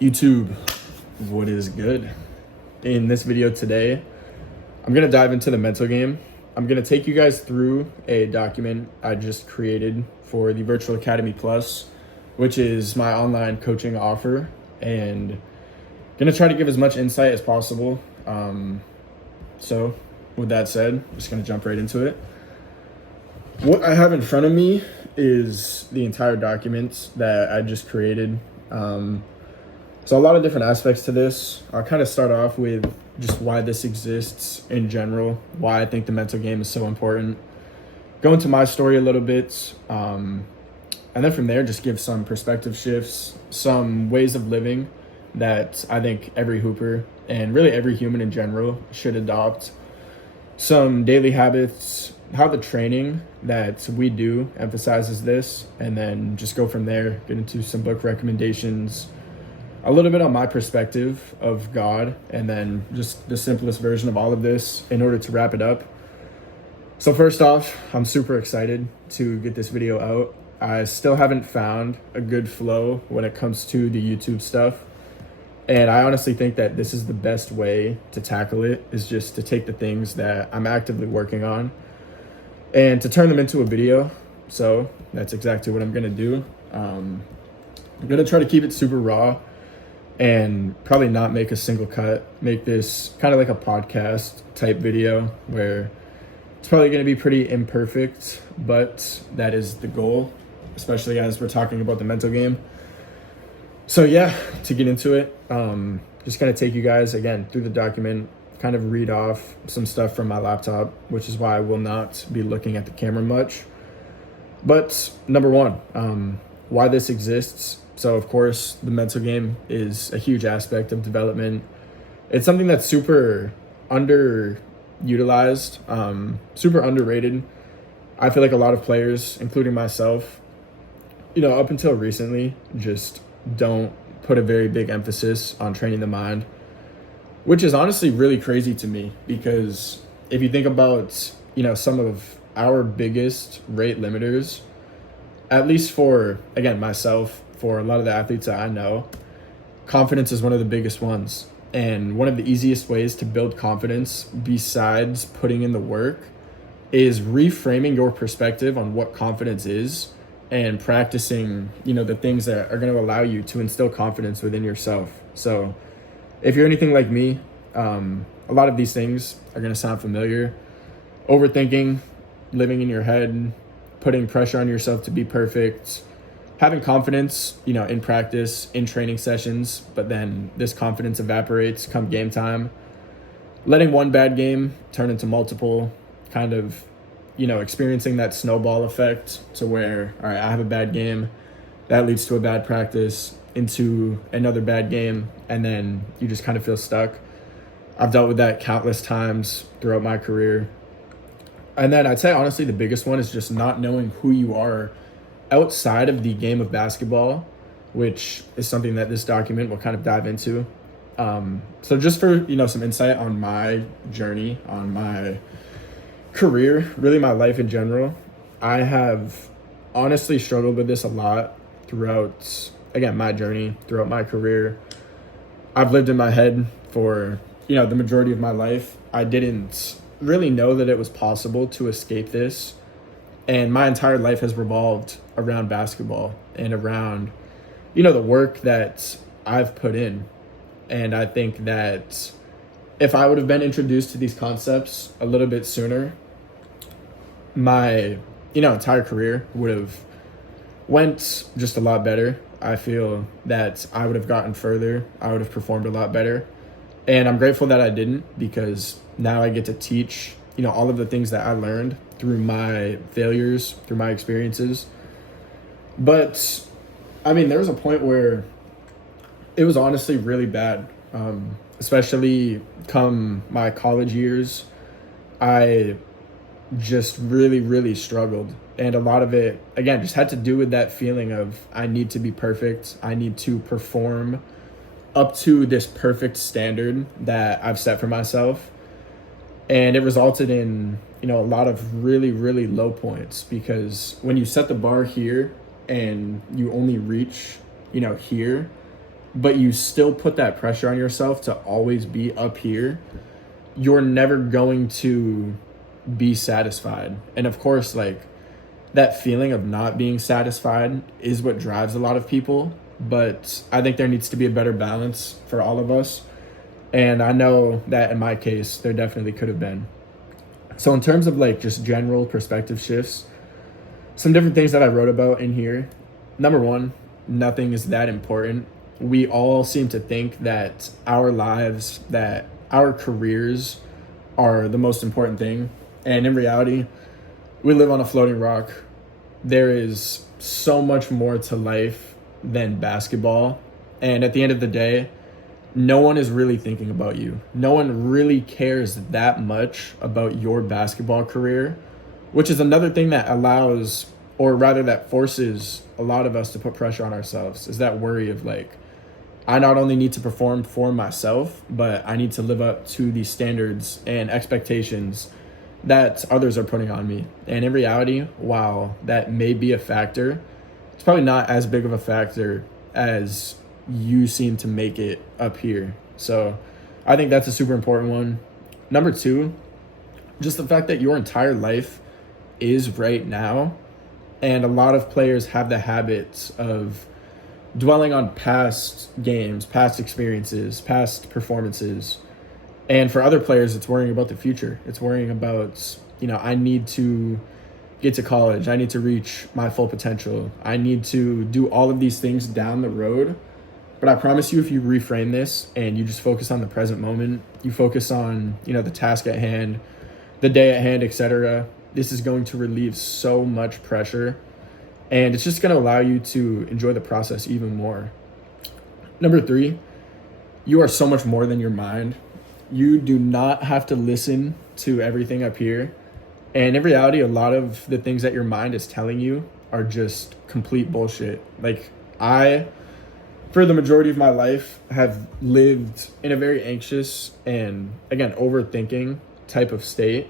YouTube, what is good? In this video today, I'm gonna dive into the mental game. I'm gonna take you guys through a document I just created for the Virtual Academy Plus, which is my online coaching offer, and gonna try to give as much insight as possible. So with that said, I'm just gonna jump right into it. What I have in front of me is the entire document that I just created. So a lot of different aspects to this. I'll kind of start off with just why this exists in general, why I think the mental game is so important. Go into my story a little bit, and then from there just give some perspective shifts, some ways of living that I think every hooper and really every human in general should adopt. Some daily habits, how the training that we do emphasizes this, and then just go from there, get into some book recommendations, a little bit on my perspective of God, and then just the simplest version of all of this in order to wrap it up. So first off, I'm super excited to get this video out. I still haven't found a good flow when it comes to the YouTube stuff. And I honestly think that this is the best way to tackle it, is just to take the things that I'm actively working on and to turn them into a video. So that's exactly what I'm gonna do. I'm gonna try to keep it super raw and probably not make a single cut, make this kind of like a podcast type video where it's probably going to be pretty imperfect, but that is the goal, especially as we're talking about the mental game. So yeah, to get into it, just going to take you guys again through the document, kind of read off some stuff from my laptop, which is why I will not be looking at the camera much. But number one, why this exists. So of course, the mental game is a huge aspect of development. It's something that's super underutilized, super underrated. I feel like a lot of players, including myself, up until recently, just don't put a very big emphasis on training the mind, which is honestly really crazy to me, because if you think about, some of our biggest rate limiters, at least for, again, myself, for a lot of the athletes that I know, confidence is one of the biggest ones. And one of the easiest ways to build confidence, besides putting in the work, is reframing your perspective on what confidence is and practicing, the things that are going to allow you to instill confidence within yourself. So if you're anything like me, a lot of these things are going to sound familiar. Overthinking, living in your head, putting pressure on yourself to be perfect, having confidence, in practice, in training sessions, but then this confidence evaporates come game time. Letting one bad game turn into multiple, kind of, experiencing that snowball effect to where, all right, I have a bad game, that leads to a bad practice, into another bad game, and then you just kind of feel stuck. I've dealt with that countless times throughout my career. And then I'd say, honestly, the biggest one is just not knowing who you are outside of the game of basketball, which is something that this document will kind of dive into. So just for, some insight on my journey, on my career, really my life in general, I have honestly struggled with this a lot throughout, again, my journey, throughout my career. I've lived in my head for, the majority of my life. I didn't really know that it was possible to escape this. And my entire life has revolved around basketball and around, the work that I've put in. And I think that if I would have been introduced to these concepts a little bit sooner, my, entire career would have went just a lot better. I feel that I would have gotten further. I would have performed a lot better. And I'm grateful that I didn't, because now I get to teach, all of the things that I learned through my failures, through my experiences. But there was a point where it was honestly really bad, especially come my college years. I just really, really struggled. And a lot of it, again, just had to do with that feeling of I need to be perfect. I need to perform up to this perfect standard that I've set for myself. And it resulted in, a lot of really, really low points, because when you set the bar here and you only reach, here, but you still put that pressure on yourself to always be up here, you're never going to be satisfied. And of course, like, that feeling of not being satisfied is what drives a lot of people. But I think there needs to be a better balance for all of us. And I know that in my case, there definitely could have been. So in terms of like just general perspective shifts, some different things that I wrote about in here. Number one, nothing is that important. We all seem to think that our lives, that our careers are the most important thing. And in reality, we live on a floating rock. There is so much more to life than basketball. And at the end of the day, no one is really thinking about you. No one really cares that much about your basketball career, which is another thing that allows, or rather that forces a lot of us to put pressure on ourselves, is that worry of like, I not only need to perform for myself, but I need to live up to the standards and expectations that others are putting on me. And in reality, while that may be a factor, it's probably not as big of a factor as you seem to make it up here. So I think that's a super important one. Number two, just the fact that your entire life is right now. And a lot of players have the habit of dwelling on past games, past experiences, past performances. And for other players, it's worrying about the future. It's worrying about, I need to get to college. I need to reach my full potential. I need to do all of these things down the road. But I promise you, if you reframe this and you just focus on the present moment, you focus on, the task at hand, the day at hand, etc., this is going to relieve so much pressure. And it's just going to allow you to enjoy the process even more. Number three, you are so much more than your mind. You do not have to listen to everything up here. And in reality, a lot of the things that your mind is telling you are just complete bullshit. Like, for the majority of my life, have lived in a very anxious and, again, overthinking type of state.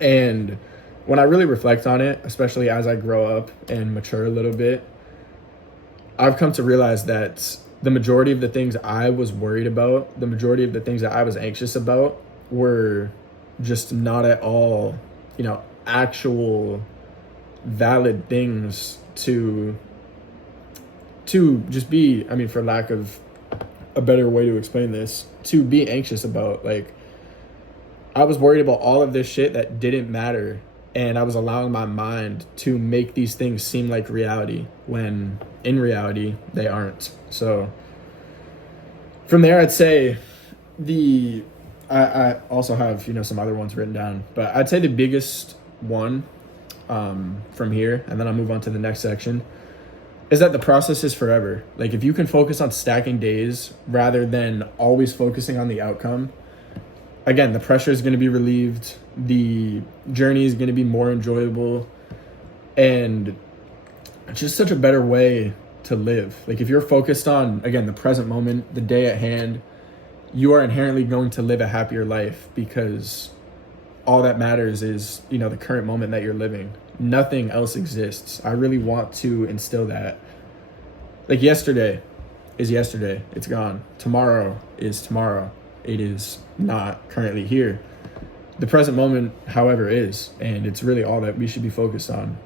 And when I really reflect on it, especially as I grow up and mature a little bit, I've come to realize that the majority of the things I was worried about, the majority of the things that I was anxious about were just not at all, actual valid things to just be, for lack of a better way to explain this, to be anxious about. Like, I was worried about all of this shit that didn't matter, and I was allowing my mind to make these things seem like reality when in reality they aren't. So from there, I'd say I also have, some other ones written down, but I'd say the biggest one from here, and then I'll move on to the next section, is that the process is forever. Like, if you can focus on stacking days rather than always focusing on the outcome, again, the pressure is going to be relieved. The journey is going to be more enjoyable, and it's just such a better way to live. Like, if you're focused on, again, the present moment, the day at hand, you are inherently going to live a happier life, because all that matters is, the current moment that you're living. Nothing else exists. I really want to instill that. Like, yesterday is yesterday. It's gone. Tomorrow is tomorrow. It is not currently here. The present moment, however, is, and it's really all that we should be focused on.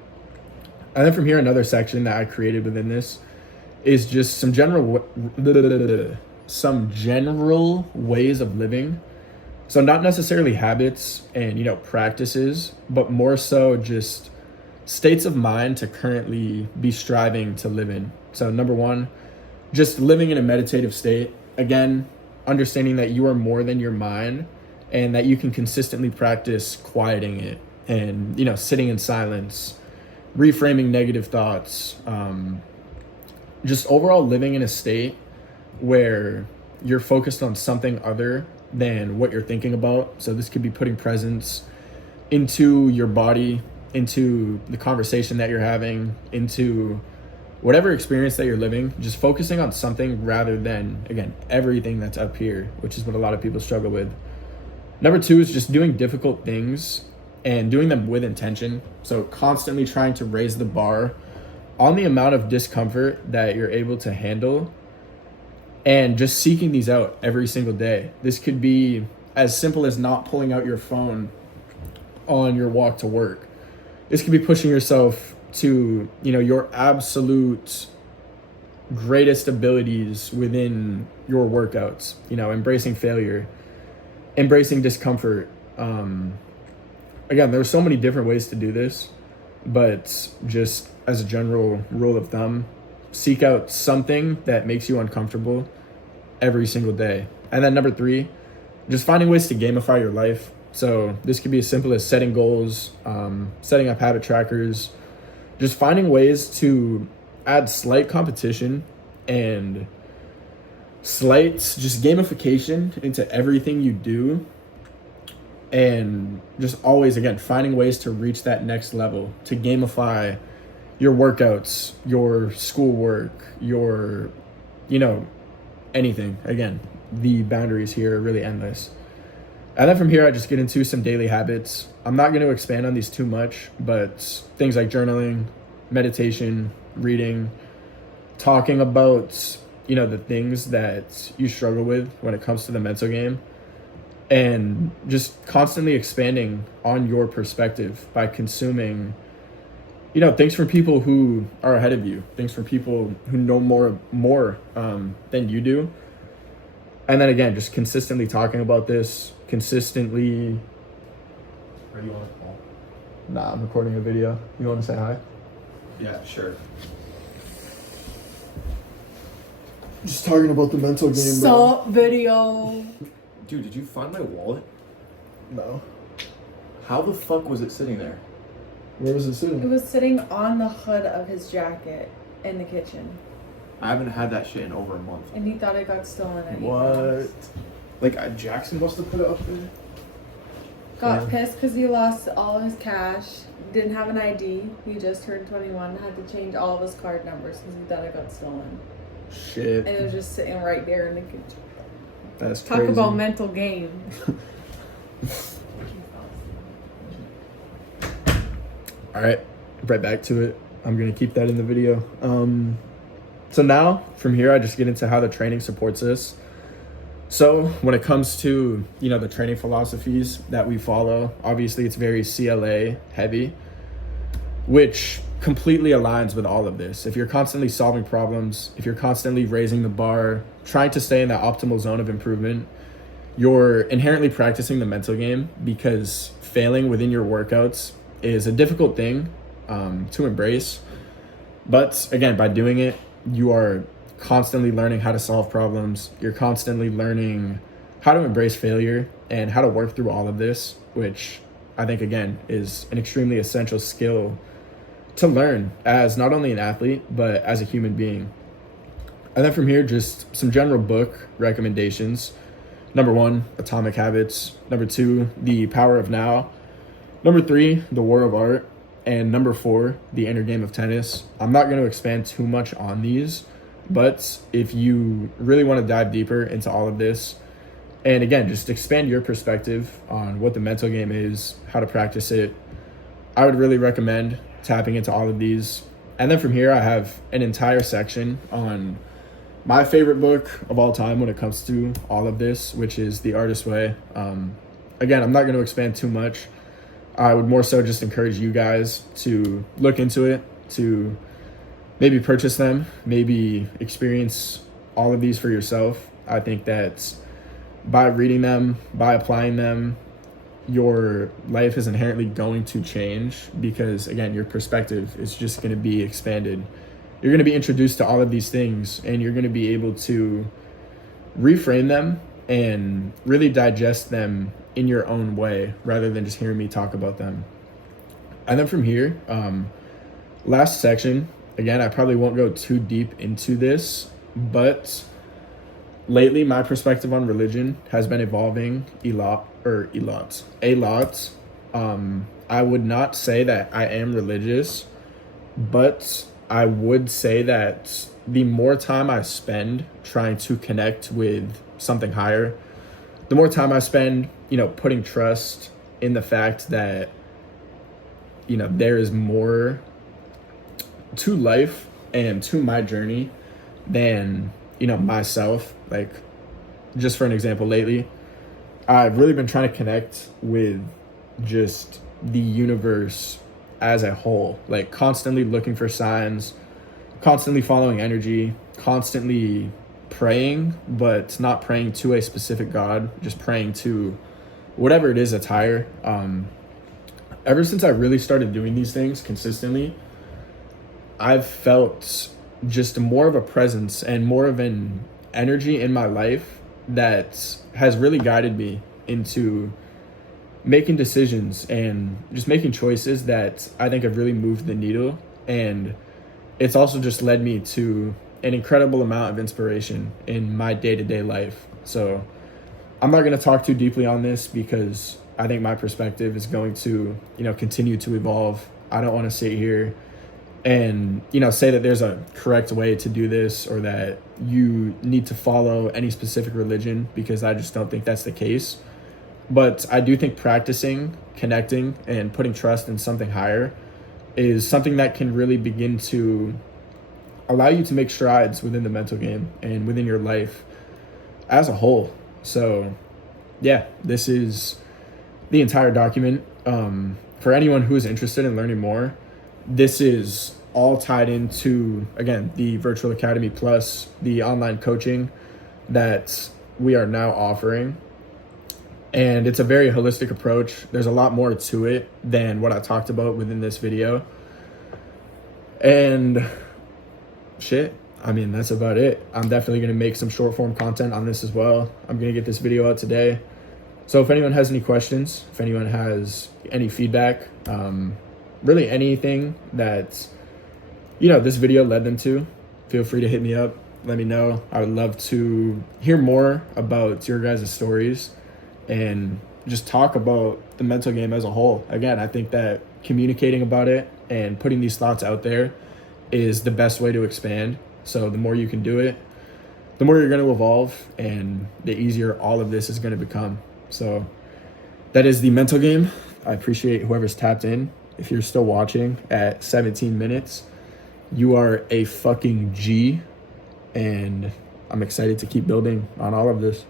And then from here, another section that I created within this is just some general ways of living. So not necessarily habits and, practices, but more so just states of mind to currently be striving to live in. So number one, just living in a meditative state. Again, understanding that you are more than your mind, and that you can consistently practice quieting it and, sitting in silence, reframing negative thoughts, just overall living in a state where you're focused on something other than what you're thinking about. So this could be putting presence into your body, into the conversation that you're having, into whatever experience that you're living, just focusing on something rather than, again, everything that's up here, which is what a lot of people struggle with. Number two is just doing difficult things and doing them with intention. So constantly trying to raise the bar on the amount of discomfort that you're able to handle, and just seeking these out every single day. This could be as simple as not pulling out your phone on your walk to work. This could be pushing yourself to, your absolute greatest abilities within your workouts, embracing failure, embracing discomfort. Again, there's so many different ways to do this, but just as a general rule of thumb, seek out something that makes you uncomfortable every single day. And then number 3, just finding ways to gamify your life. So this could be as simple as setting goals, setting up habit trackers, just finding ways to add slight competition and slight just gamification into everything you do. And just always, again, finding ways to reach that next level, to gamify your workouts, your schoolwork, your, anything. Again, the boundaries here are really endless. And then from here, I just get into some daily habits. I'm not going to expand on these too much, but things like journaling, meditation, reading, talking about, the things that you struggle with when it comes to the mental game, and just constantly expanding on your perspective by consuming, things from people who are ahead of you, things from people who know more than you do. And then again, just consistently talking about this, consistently. Are you on a call? Nah, I'm recording a video. You want to say hi? Yeah, sure. Just talking about the mental game, Stop video. Dude, did you find my wallet? No. How the fuck was it sitting there? Where was it It sitting? was sitting on the hood of his jacket in the kitchen. I haven't had that shit in over a month. And he thought it got stolen at What? Like, Jackson must have put it up there. Got Yeah. pissed because he lost all of his cash, didn't have an ID. He just turned 21, had to change all of his card numbers because he thought it got stolen. Shit. And it was just sitting right there in the kitchen. That's Talk crazy. about mental game. All right, right back to it. I'm gonna keep that in the video. So now from here, I just get into how the training supports this. So when it comes to, the training philosophies that we follow, obviously it's very CLA heavy, which completely aligns with all of this. If you're constantly solving problems, if you're constantly raising the bar, trying to stay in that optimal zone of improvement, you're inherently practicing the mental game, because failing within your workouts is a difficult thing to embrace. But again, by doing it, you are constantly learning how to solve problems. You're constantly learning how to embrace failure and how to work through all of this, which I think, again, is an extremely essential skill to learn as not only an athlete, but as a human being. And then from here, just some general book recommendations. Number 1, Atomic Habits. Number 2, The Power of Now. Number 3, The War of Art. And number 4, The Inner Game of Tennis. I'm not going to expand too much on these, but if you really want to dive deeper into all of this, and again, just expand your perspective on what the mental game is, how to practice it, I would really recommend tapping into all of these. And then from here, I have an entire section on my favorite book of all time when it comes to all of this, which is The Artist's Way. Again, I'm not going to expand too much. I would more so just encourage you guys to look into it, to maybe purchase them, maybe experience all of these for yourself. I think that by reading them, by applying them, your life is inherently going to change, because again, your perspective is just going to be expanded. You're going to be introduced to all of these things, and you're going to be able to reframe them and really digest them in your own way, rather than just hearing me talk about them. And then from here, last section, again, I probably won't go too deep into this, but lately my perspective on religion has been evolving a lot. I would not say that I am religious, but I would say that the more time I spend trying to connect with something higher, the more time I spend, putting trust in the fact that, there is more to life and to my journey than, myself. Like, just for an example, lately, I've really been trying to connect with just the universe as a whole, like constantly looking for signs, constantly following energy, constantly praying, but not praying to a specific God, just praying to whatever it is that's higher. Ever since I really started doing these things consistently, I've felt just more of a presence and more of an energy in my life that has really guided me into making decisions and just making choices that I think have really moved the needle. And it's also just led me to an incredible amount of inspiration in my day-to-day life. So I'm not going to talk too deeply on this because I think my perspective is going to, continue to evolve. I don't want to sit here and, say that there's a correct way to do this or that you need to follow any specific religion, because I just don't think that's the case. But I do think practicing, connecting, and putting trust in something higher is something that can really begin to allow you to make strides within the mental game and within your life as a whole. So, yeah, this is the entire document. For anyone who is interested in learning more, this is all tied into, again, the Virtual Academy plus the online coaching that we are now offering. And it's a very holistic approach. There's a lot more to it than what I talked about within this video. And shit, that's about it. I'm definitely going to make some short form content on this as well. I'm going to get this video out today. So if anyone has any questions, if anyone has any feedback, really anything that, this video led them to, feel free to hit me up. Let me know. I would love to hear more about your guys' stories and just talk about the mental game as a whole. Again, I think that communicating about it and putting these thoughts out there is the best way to expand. So the more you can do it, the more you're going to evolve and the easier all of this is going to become. So that is the mental game. I appreciate whoever's tapped in. If you're still watching at 17 minutes, you are a fucking G, and I'm excited to keep building on all of this.